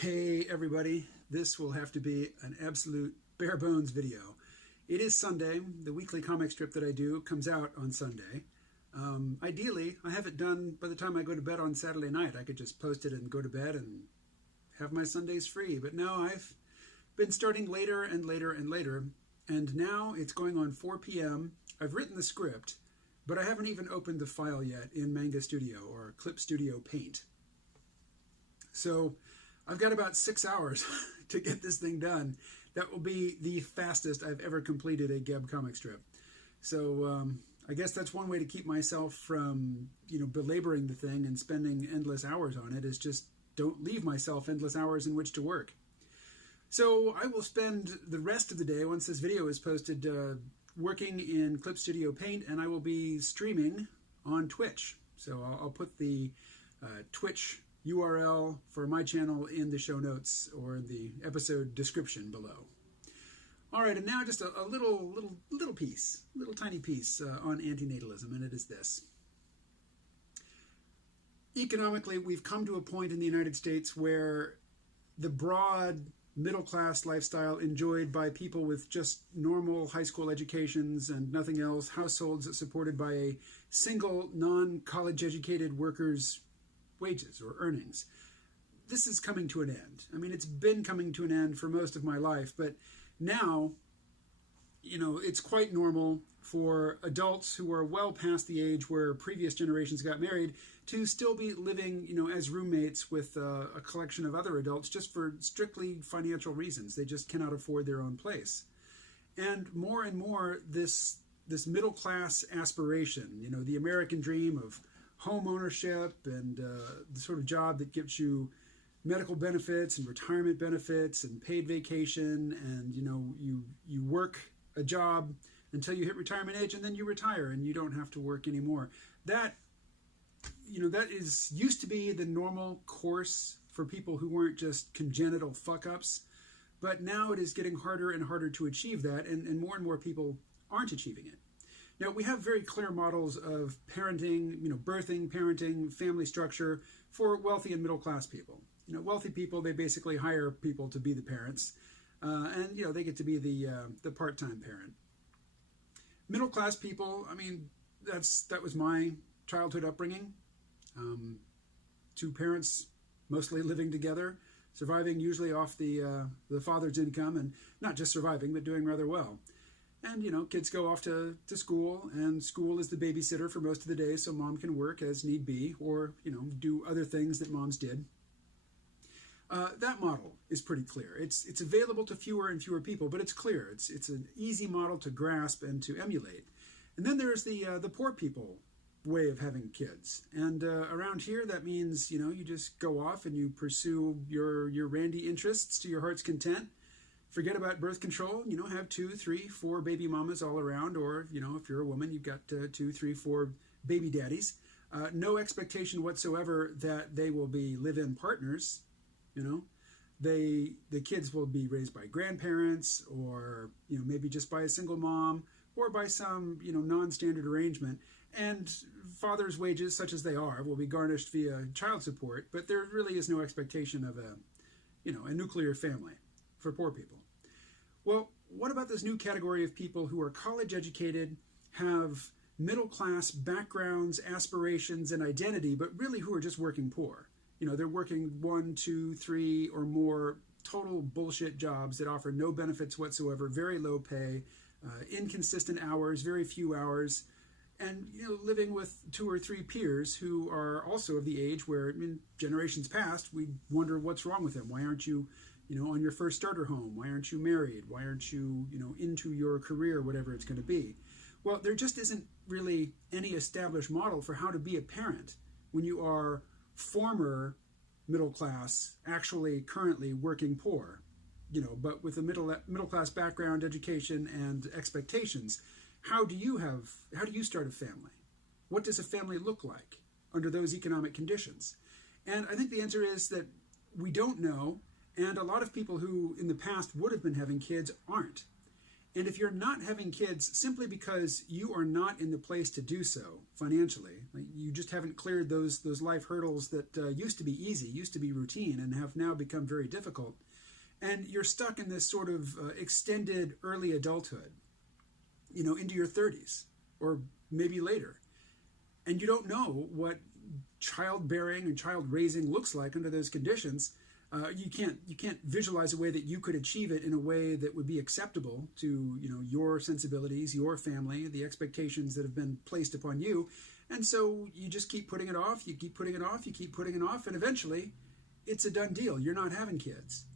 Hey everybody, this will have to be an absolute bare bones video. It is Sunday. The weekly comic strip that I do comes out on Sunday. Ideally, I have it done by the time I go to bed on Saturday night. I could just post it and go to bed and have my Sundays free. But no, I've been starting later and later and later, and now it's going on 4 p.m. I've written the script, but I haven't even opened the file yet in Manga Studio or Clip Studio Paint. So I've got about 6 hours to get this thing done. That will be the fastest I've ever completed a Geb comic strip. So I guess that's one way to keep myself from, belaboring the thing and spending endless hours on it, is just don't leave myself endless hours in which to work. So I will spend the rest of the day, once this video is posted, working in Clip Studio Paint, and I will be streaming on Twitch. So I'll put the Twitch URL for my channel in the show notes or the episode description below. All right, and now just a little tiny piece on antinatalism, and it is this. Economically, we've come to a point in the United States where the broad middle-class lifestyle enjoyed by people with just normal high school educations and nothing else, households supported by a single non-college educated worker's wages or earnings. This is coming to an end. I mean, it's been coming to an end for most of my life, but now, it's quite normal for adults who are well past the age where previous generations got married to still be living, as roommates with a collection of other adults just for strictly financial reasons. They just cannot afford their own place. And more, this middle class aspiration, the American dream of home ownership and the sort of job that gives you medical benefits and retirement benefits and paid vacation, and you work a job until you hit retirement age and then you retire and you don't have to work anymore. That used to be the normal course for people who weren't just congenital fuck-ups, but now it is getting harder and harder to achieve that, and more people aren't achieving it. Now, we have very clear models of parenting, birthing, parenting, family structure for wealthy and middle-class people. Wealthy people, they basically hire people to be the parents, and, they get to be the part-time parent. Middle-class people, that was my childhood upbringing. Two parents mostly living together, surviving usually off the father's income, and not just surviving, but doing rather well. And, kids go off to school, and school is the babysitter for most of the day, so mom can work as need be, or, do other things that moms did. That model is pretty clear. It's available to fewer and fewer people, but it's clear. It's an easy model to grasp and to emulate. And then there's the poor people way of having kids. And around here, that means, you just go off and you pursue your randy interests to your heart's content. Forget about birth control, have 2, 3, 4 baby mamas all around, or, if you're a woman, you've got 2, 3, 4 baby daddies. No expectation whatsoever that they will be live-in partners, the kids will be raised by grandparents, or, maybe just by a single mom, or by some, non-standard arrangement. And father's wages, such as they are, will be garnished via child support, but there really is no expectation of a nuclear family for poor people. Well, what about this new category of people who are college educated, have middle-class backgrounds, aspirations, and identity, but really who are just working poor? They're working 1, 2, 3, or more total bullshit jobs that offer no benefits whatsoever, very low pay, inconsistent hours, very few hours, and living with 2 or 3 peers who are also of the age where, in generations past, we wonder what's wrong with them. Why aren't you on your first starter home? Why aren't you married? Why aren't you, into your career, whatever it's going to be? Well, there just isn't really any established model for how to be a parent when you are former middle class, actually currently working poor, but with a middle class background, education, and expectations. How do you start a family? What does a family look like under those economic conditions? And I think the answer is that we don't know, and a lot of people who in the past would have been having kids aren't. And if you're not having kids simply because you are not in the place to do so financially, like you just haven't cleared those life hurdles that used to be easy, used to be routine, and have now become very difficult, and you're stuck in this sort of extended early adulthood, into your 30s or maybe later, and you don't know what childbearing and child raising looks like under those conditions. You can't visualize a way that you could achieve it in a way that would be acceptable to your sensibilities, your family, the expectations that have been placed upon you, and so you just keep putting it off. You keep putting it off. You keep putting it off, and eventually, it's a done deal. You're not having kids.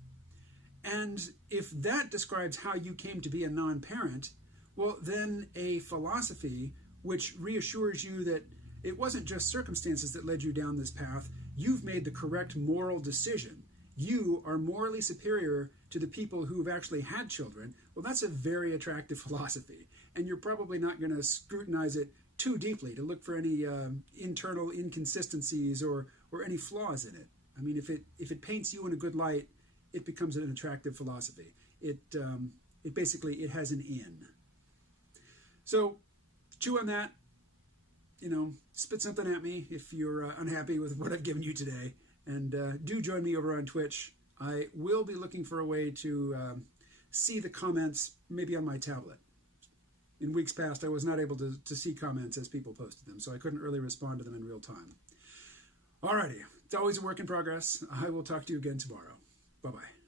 And if that describes how you came to be a non-parent, well, then a philosophy which reassures you that it wasn't just circumstances that led you down this path. You've made the correct moral decision. You are morally superior to the people who have actually had children. Well, that's a very attractive philosophy. And you're probably not going to scrutinize it too deeply to look for any internal inconsistencies or any flaws in it. I mean, if it paints you in a good light, it becomes an attractive philosophy. It basically, it has an in. So chew on that. Spit something at me if you're unhappy with what I've given you today. And do join me over on Twitch. I will be looking for a way to see the comments maybe on my tablet. In weeks past, I was not able to see comments as people posted them, so I couldn't really respond to them in real time. Alrighty, it's always a work in progress. I will talk to you again tomorrow. Bye-bye.